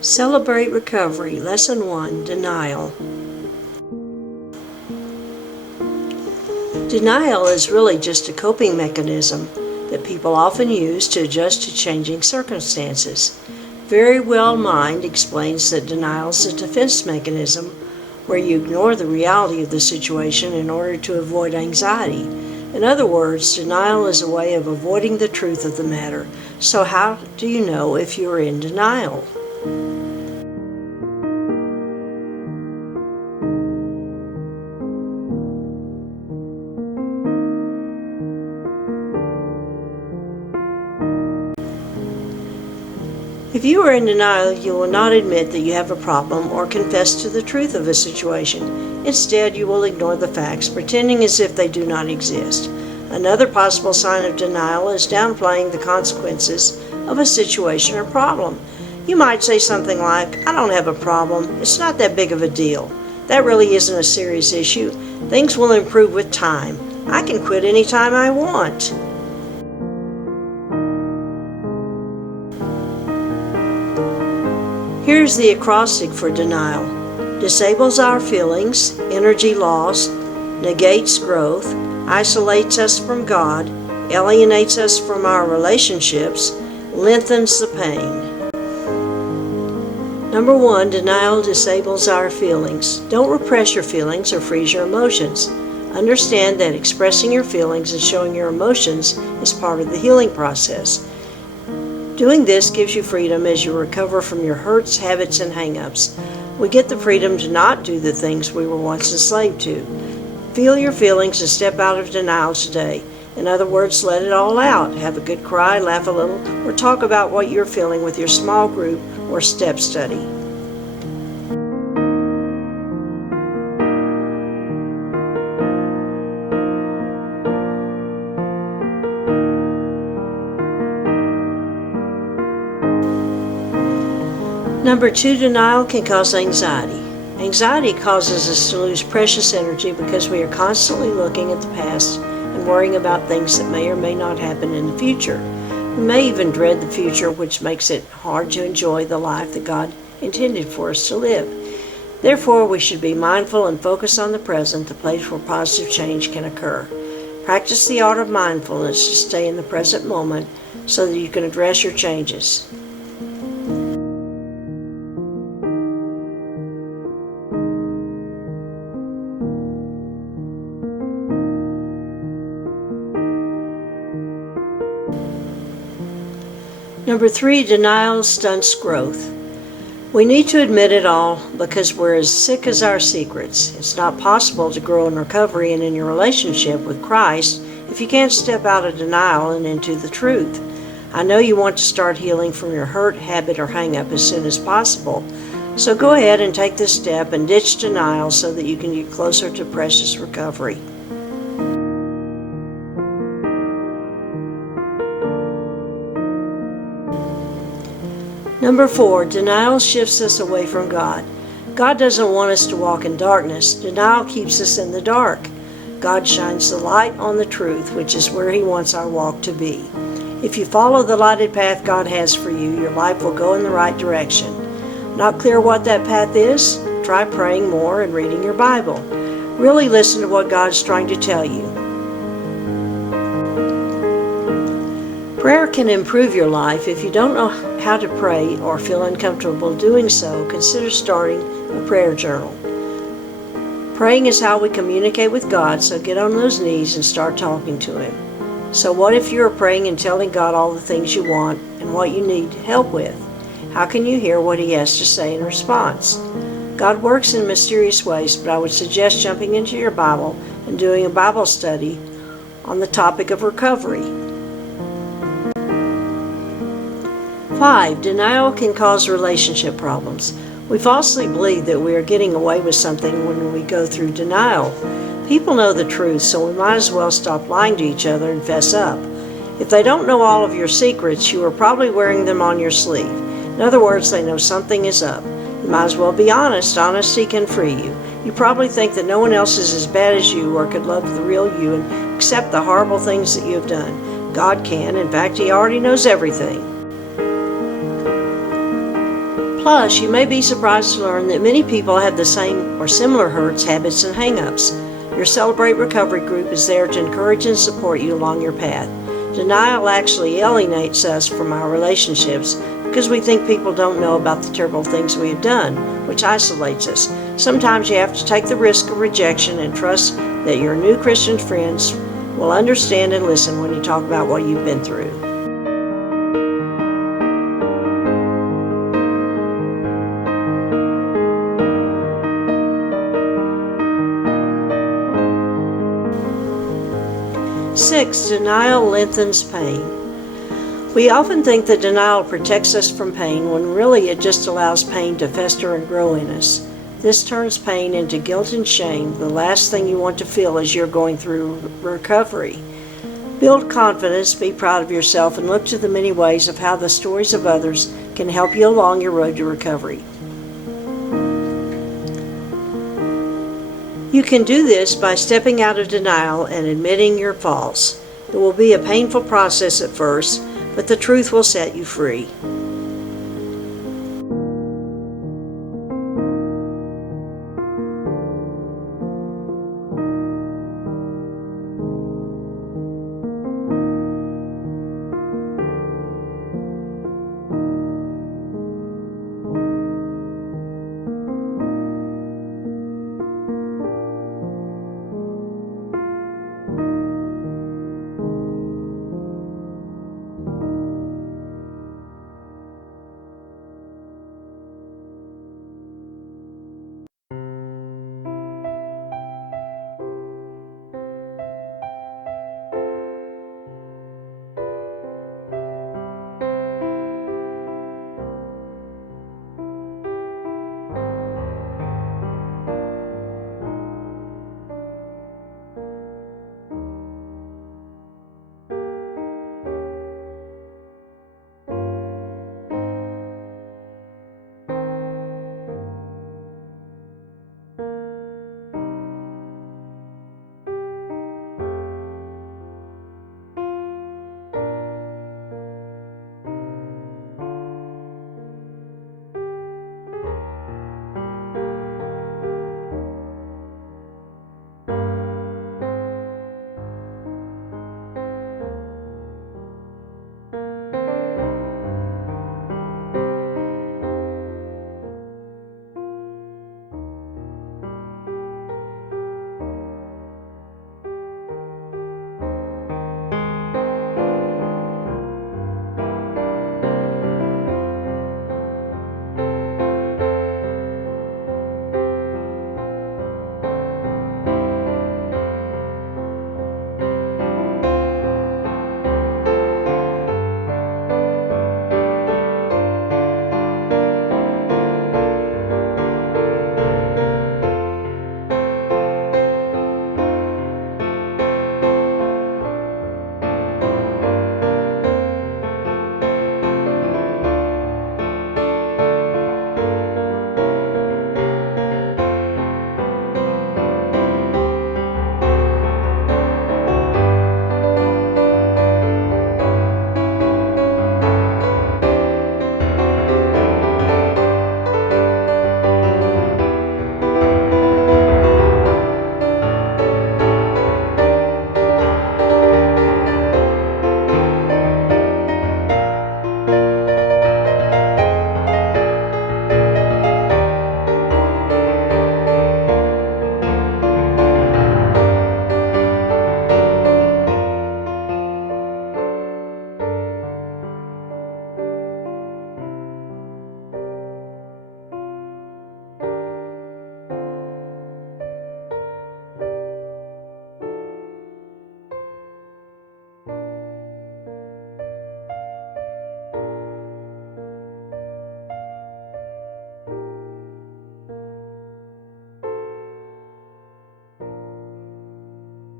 Celebrate Recovery, Lesson 1, Denial. Denial is really just a coping mechanism that people often use to adjust to changing circumstances. Very Well Mind explains that denial is a defense mechanism where you ignore the reality of the situation in order to avoid anxiety. In other words, denial is a way of avoiding the truth of the matter. So how do you know if you're in denial? If you are in denial, you will not admit that you have a problem or confess to the truth of a situation. Instead, you will ignore the facts, pretending as if they do not exist. Another possible sign of denial is downplaying the consequences of a situation or problem. You might say something like, "I don't have a problem. It's not that big of a deal. That really isn't a serious issue. Things will improve with time. I can quit anytime I want." Here's the acrostic for denial. Disables our feelings, energy loss, negates growth, isolates us from God, alienates us from our relationships, lengthens the pain. Number 1, denial disables our feelings. Don't repress your feelings or freeze your emotions. Understand that expressing your feelings and showing your emotions is part of the healing process. Doing this gives you freedom as you recover from your hurts, habits, and hang-ups. We get the freedom to not do the things we were once enslaved to. Feel your feelings and step out of denial today. In other words, let it all out. Have a good cry, laugh a little, or talk about what you're feeling with your small group or step study. Number 2, denial can cause anxiety. Anxiety causes us to lose precious energy because we are constantly looking at the past and worrying about things that may or may not happen in the future. We may even dread the future, which makes it hard to enjoy the life that God intended for us to live. Therefore, we should be mindful and focus on the present, the place where positive change can occur. Practice the art of mindfulness to stay in the present moment so that you can address your changes. Number 3, denial stunts growth. We need to admit it all because we're as sick as our secrets. It's not possible to grow in recovery and in your relationship with Christ if you can't step out of denial and into the truth. I know you want to start healing from your hurt, habit, or hang-up as soon as possible. So go ahead and take this step and ditch denial so that you can get closer to precious recovery. Number 4, denial shifts us away from God. God doesn't want us to walk in darkness. Denial keeps us in the dark. God shines the light on the truth, which is where He wants our walk to be. If you follow the lighted path God has for you, your life will go in the right direction. Not clear what that path is? Try praying more and reading your Bible. Really listen to what God's trying to tell you. Prayer can improve your life. If you don't know how to pray or feel uncomfortable doing so, consider starting a prayer journal. Praying is how we communicate with God, so get on those knees and start talking to Him. So what if you are praying and telling God all the things you want and what you need help with? How can you hear what He has to say in response? God works in mysterious ways, but I would suggest jumping into your Bible and doing a Bible study on the topic of recovery. 5, denial can cause relationship problems. We falsely believe that we are getting away with something when we go through denial. People know the truth, so we might as well stop lying to each other and fess up. If they don't know all of your secrets, you are probably wearing them on your sleeve. In other words, they know something is up. You might as well be honest. Honesty can free you. You probably think that no one else is as bad as you or could love the real you and accept the horrible things that you have done. God can. In fact, He already knows everything. Plus, you may be surprised to learn that many people have the same or similar hurts, habits, and hang-ups. Your Celebrate Recovery group is there to encourage and support you along your path. Denial actually alienates us from our relationships because we think people don't know about the terrible things we have done, which isolates us. Sometimes you have to take the risk of rejection and trust that your new Christian friends will understand and listen when you talk about what you've been through. Six, denial lengthens pain. We often think that denial protects us from pain when really it just allows pain to fester and grow in us. This turns pain into guilt and shame, the last thing you want to feel as you're going through recovery. Build confidence, be proud of yourself, and look to the many ways of how the stories of others can help you along your road to recovery. You can do this by stepping out of denial and admitting your faults. It will be a painful process at first, but the truth will set you free.